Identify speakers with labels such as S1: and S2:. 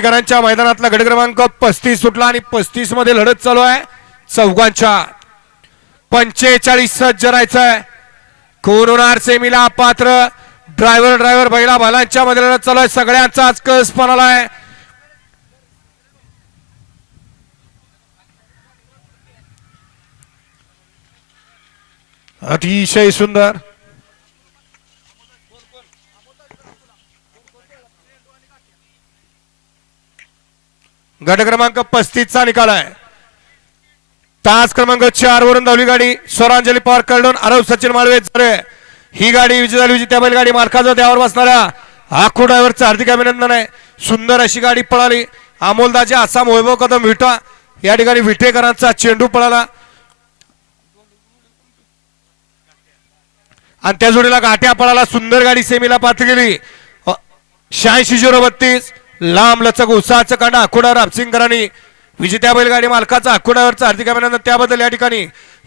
S1: माळीकरांच्या मैदानातला गट क्रमांक पस्तीस सुटला आणि पस्तीसमध्ये लढत चालू आहे. चौघांच्या पंचेचाळीस सज्ज राहायचंय कोण होणार सेमीला पात्र ड्रायव्हर ड्रायव्हर बैला भालांच्या मध्ये लढत चालू आहे. सगळ्यांचा आज कस पण आलाय अतिशय सुंदर. गट क्रमांक पस्तीसचा निकाल आहे. तास क्रमांक चार वरून धावली गाडी. स्वरांजली पवार कळडून अरव सचिन माळवे ही गाडी विजय झाली विजय त्या बैलगाडी मालकाचा त्यावर बसणाऱ्या आखू ड्रायव्हरचं हार्दिक अभिनंदन आहे. सुंदर अशी गाडी पळाली. अमोलदाचे आसाम वैभव कदम विटा. या ठिकाणी विटेकरांचा चेंडू पळाला. आणि त्या जोडीला गाठ्या पळाला. सुंदर गाडी सेमीला पात्र गेली शहाऐंशी झिरो बत्तीस. लांब लचक उत्साहाचं कांडा आखुडा रामसिंगकरांनी विजेत्या बैलगाडी मालकाचा आखुडावरचं हार्दिक अभिनंदन. त्याबद्दल या ठिकाणी